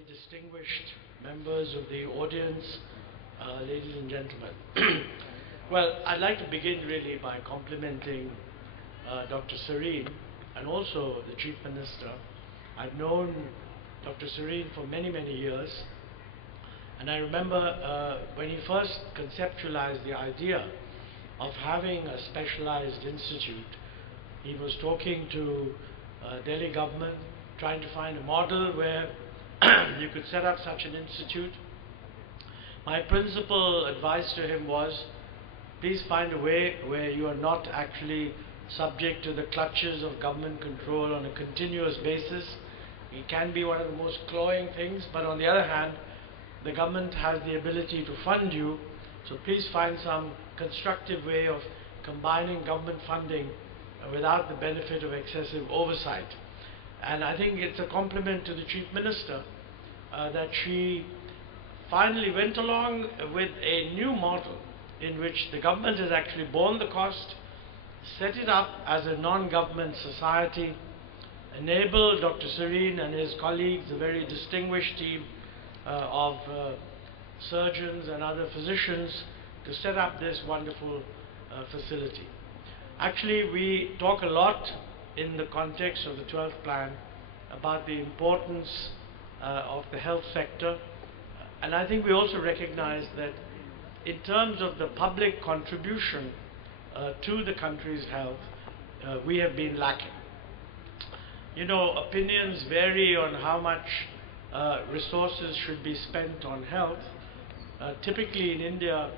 very distinguished members of the audience, ladies and gentlemen. Well, I'd like to begin really by complimenting Dr. Serene and also the Chief Minister. I've known Dr. Serene for many, many years, and I remember when he first conceptualized the idea of having a specialized institute. He was talking to Delhi government, trying to find a model where you could set up such an institute. My principal advice to him was, please find a way where you are not actually subject to the clutches of government control on a continuous basis. It can be one of the most cloying things, but on the other hand, the government has the ability to fund you, so please find some constructive way of combining government funding without the benefit of excessive oversight. And I think it's a compliment to the Chief Minister that she finally went along with a new model in which the government has actually borne the cost, set it up as a non-government society, enabled Dr. Serene and his colleagues, a very distinguished team of surgeons and other physicians, to set up this wonderful facility. Actually, we talk a lot in the context of the 12th plan about the importance of the health sector, and I think we also recognize that in terms of the public contribution to the country's health, we have been lacking. You know, opinions vary on how much resources should be spent on health. Typically in India,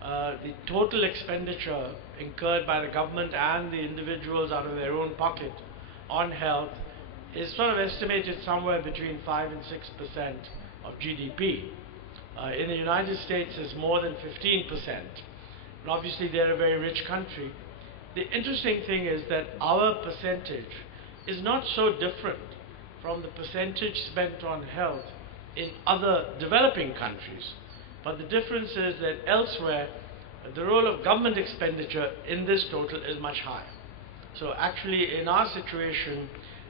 the total expenditure incurred by the government and the individuals out of their own pocket on health is sort of estimated somewhere between 5 and 6% of GDP. In the United States, it's more than 15%. And obviously, they're a very rich country. The interesting thing is that our percentage is not so different from the percentage spent on health in other developing countries. But the difference is that elsewhere, the role of government expenditure in this total is much higher. So actually, in our situation,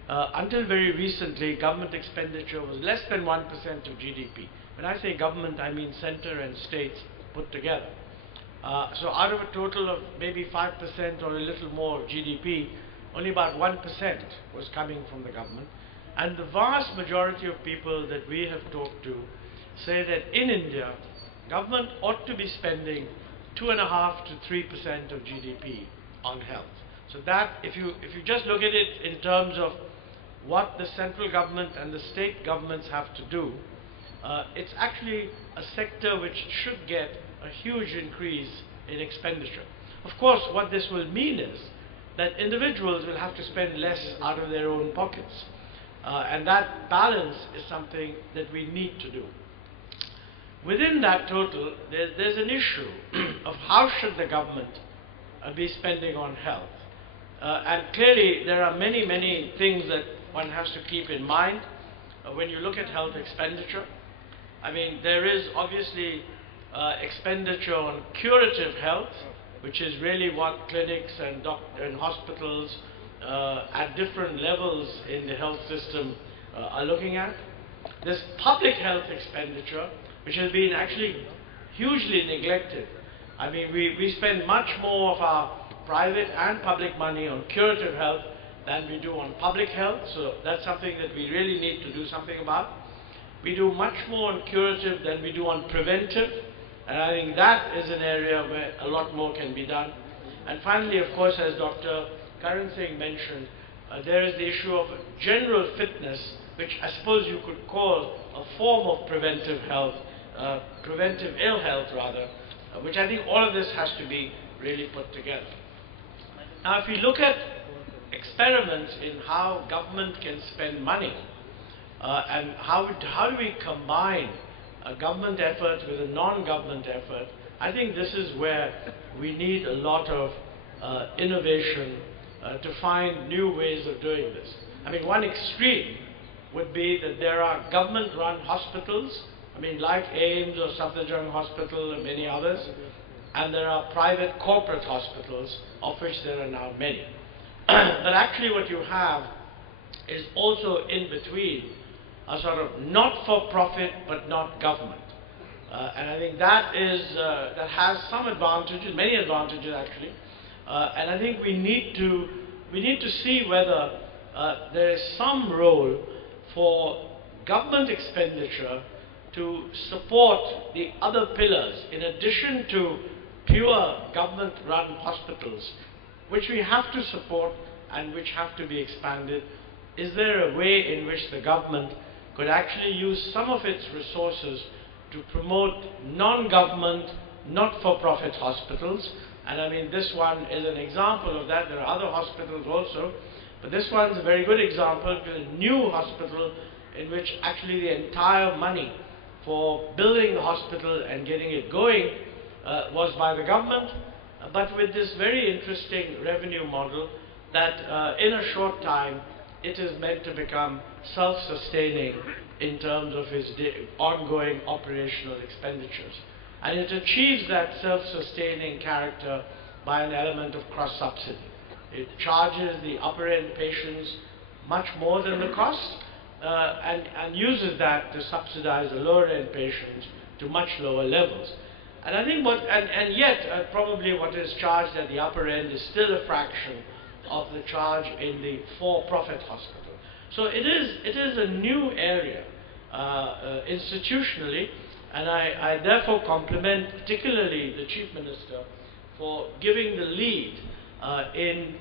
until very recently, government expenditure was less than 1% of GDP. When I say government, I mean center and states put together. So out of a total of maybe 5% or a little more GDP, only about 1% was coming from the government. And the vast majority of people that we have talked to say that in India, government ought to be spending 2.5 to 3% of GDP on health. So that, if you just look at it in terms of what the central government and the state governments have to do, it's actually a sector which should get a huge increase in expenditure. Of course, what this will mean is that individuals will have to spend less out of their own pockets. And that balance is something that we need to do. Within that total, there's an issue of how should the government be spending on health. And clearly, there are many, many things that one has to keep in mind when you look at health expenditure. I mean, there is obviously expenditure on curative health, which is really what clinics and hospitals at different levels in the health system are looking at. There's public health expenditure, which has been actually hugely neglected. I mean, we spend much more of our private and public money on curative health than we do on public health, so that's something that we really need to do something about. We do much more on curative than we do on preventive, and I think that is an area where a lot more can be done. And finally, of course, as Dr. Karan Singh mentioned, there is the issue of general fitness, which I suppose you could call a form of preventive health, preventive ill health rather, which I think all of this has to be really put together. Now, if we look at experiments in how government can spend money, and how do we combine a government effort with a non-government effort, I think this is where we need a lot of innovation to find new ways of doing this. I mean, one extreme would be that there are government-run hospitals, I mean, like AIIMS or Safdarjung Hospital and many others, and there are private corporate hospitals, of which there are now many. But actually what you have is also in between are sort of not-for-profit but not government. And I think that has some advantages, many advantages actually. And I think we need to see whether there is some role for government expenditure to support the other pillars in addition to pure government-run hospitals, which we have to support and which have to be expanded. Is there a way in which the government could actually use some of its resources to promote non-government, not-for-profit hospitals? And I mean, this one is an example of that. There are other hospitals also, but this one is a very good example of a new hospital in which actually the entire money for building the hospital and getting it going was by the government, but with this very interesting revenue model that in a short time it is meant to become self-sustaining in terms of its ongoing operational expenditures. And it achieves that self-sustaining character by an element of cross-subsidy. It charges the upper-end patients much more than the cost and uses that to subsidize the lower-end patients to much lower levels. And I think yet probably what is charged at the upper end is still a fraction of the charge in the for-profit hospital. So it is a new area institutionally, and I therefore compliment particularly the Chief Minister for giving the lead in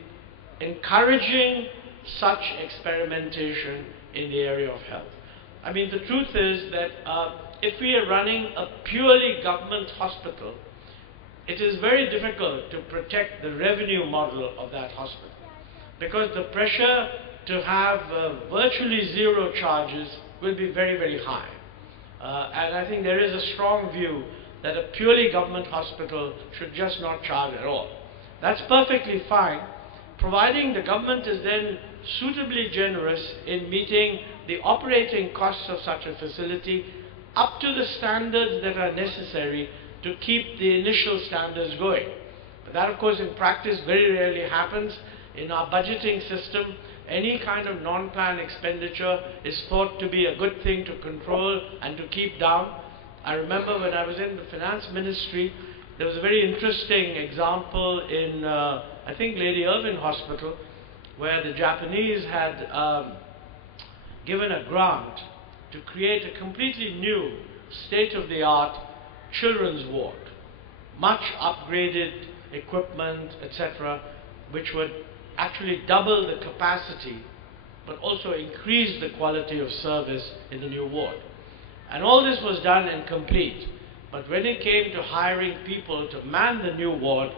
encouraging such experimentation in the area of health. I mean, the truth is that if we are running a purely government hospital, it is very difficult to protect the revenue model of that hospital, because the pressure to have virtually zero charges will be very, very high. And I think there is a strong view that a purely government hospital should just not charge at all. That's perfectly fine, providing the government is then suitably generous in meeting the operating costs of such a facility up to the standards that are necessary to keep the initial standards going. But that, of course, in practice very rarely happens. In our budgeting system, any kind of non-planned expenditure is thought to be a good thing to control and to keep down. I remember when I was in the finance ministry, there was a very interesting example in, I think, Lady Irvin Hospital, where the Japanese had given a grant to create a completely new, state-of-the-art children's ward, much upgraded equipment, etc., which would actually double the capacity, but also increase the quality of service in the new ward. And all this was done and complete. But when it came to hiring people to man the new ward,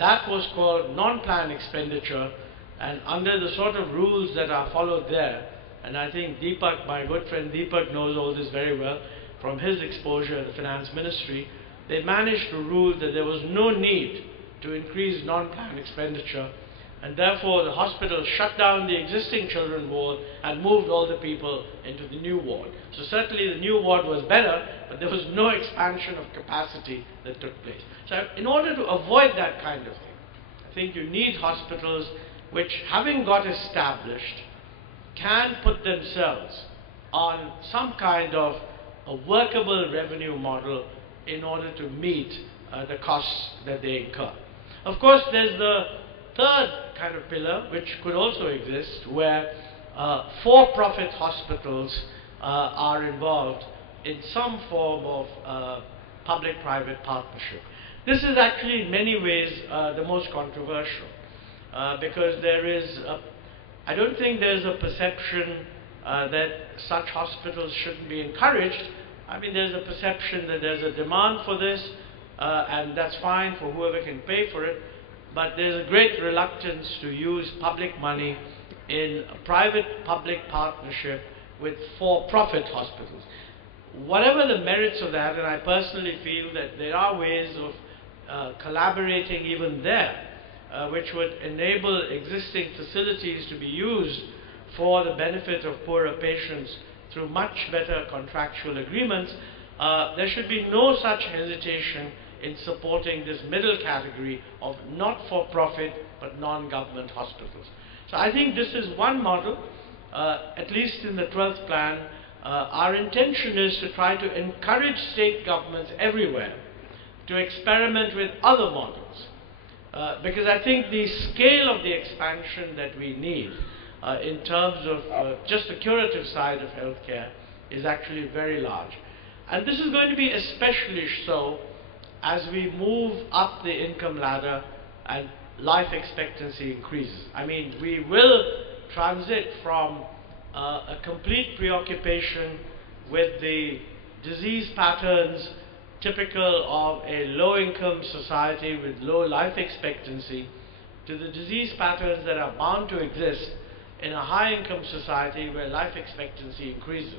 that was called non-planned expenditure, and under the sort of rules that are followed there, and I think Deepak, my good friend Deepak, knows all this very well from his exposure at the finance ministry, they managed to rule that there was no need to increase non-planned expenditure, and therefore the hospital shut down the existing children's ward and moved all the people into the new ward. So certainly the new ward was better, but there was no expansion of capacity that took place. So in order to avoid that kind of thing, I think you need hospitals which, having got established, can put themselves on some kind of a workable revenue model in order to meet the costs that they incur. Of course, there's the third kind of pillar, which could also exist, where for-profit hospitals are involved in some form of public-private partnership. This is actually in many ways the most controversial, because there is I don't think there's a perception that such hospitals shouldn't be encouraged. I mean, there's a perception that there's a demand for this, and that's fine for whoever can pay for it, but there's a great reluctance to use public money in a private-public partnership with for-profit hospitals. Whatever the merits of that, and I personally feel that there are ways of collaborating even there, which would enable existing facilities to be used for the benefit of poorer patients through much better contractual agreements, there should be no such hesitation in supporting this middle category of not-for-profit but non-government hospitals. So I think this is one model, at least in the 12th plan, our intention is to try to encourage state governments everywhere to experiment with other models. Because I think the scale of the expansion that we need in terms of just the curative side of healthcare is actually very large. And this is going to be especially so as we move up the income ladder and life expectancy increases. I mean, we will transit from a complete preoccupation with the disease patterns typical of a low-income society with low life expectancy to the disease patterns that are bound to exist in a high-income society where life expectancy increases.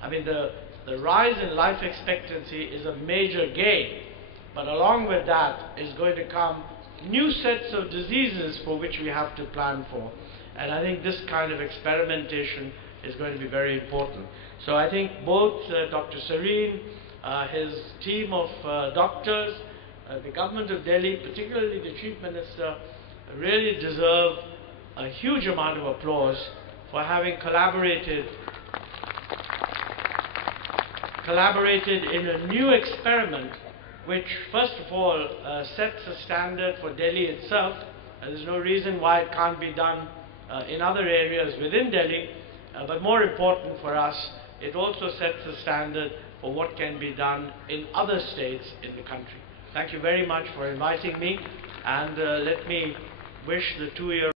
I mean, the rise in life expectancy is a major gain, but along with that is going to come new sets of diseases for which we have to plan for. And I think this kind of experimentation is going to be very important. So I think both Dr. Sareen, his team of doctors, the government of Delhi, particularly the Chief Minister, really deserve a huge amount of applause for having collaborated in a new experiment which, first of all, sets a standard for Delhi itself. There's no reason why it can't be done in other areas within Delhi, but more important for us, it also sets the standard for what can be done in other states in the country. Thank you very much for inviting me, and let me wish the 2-year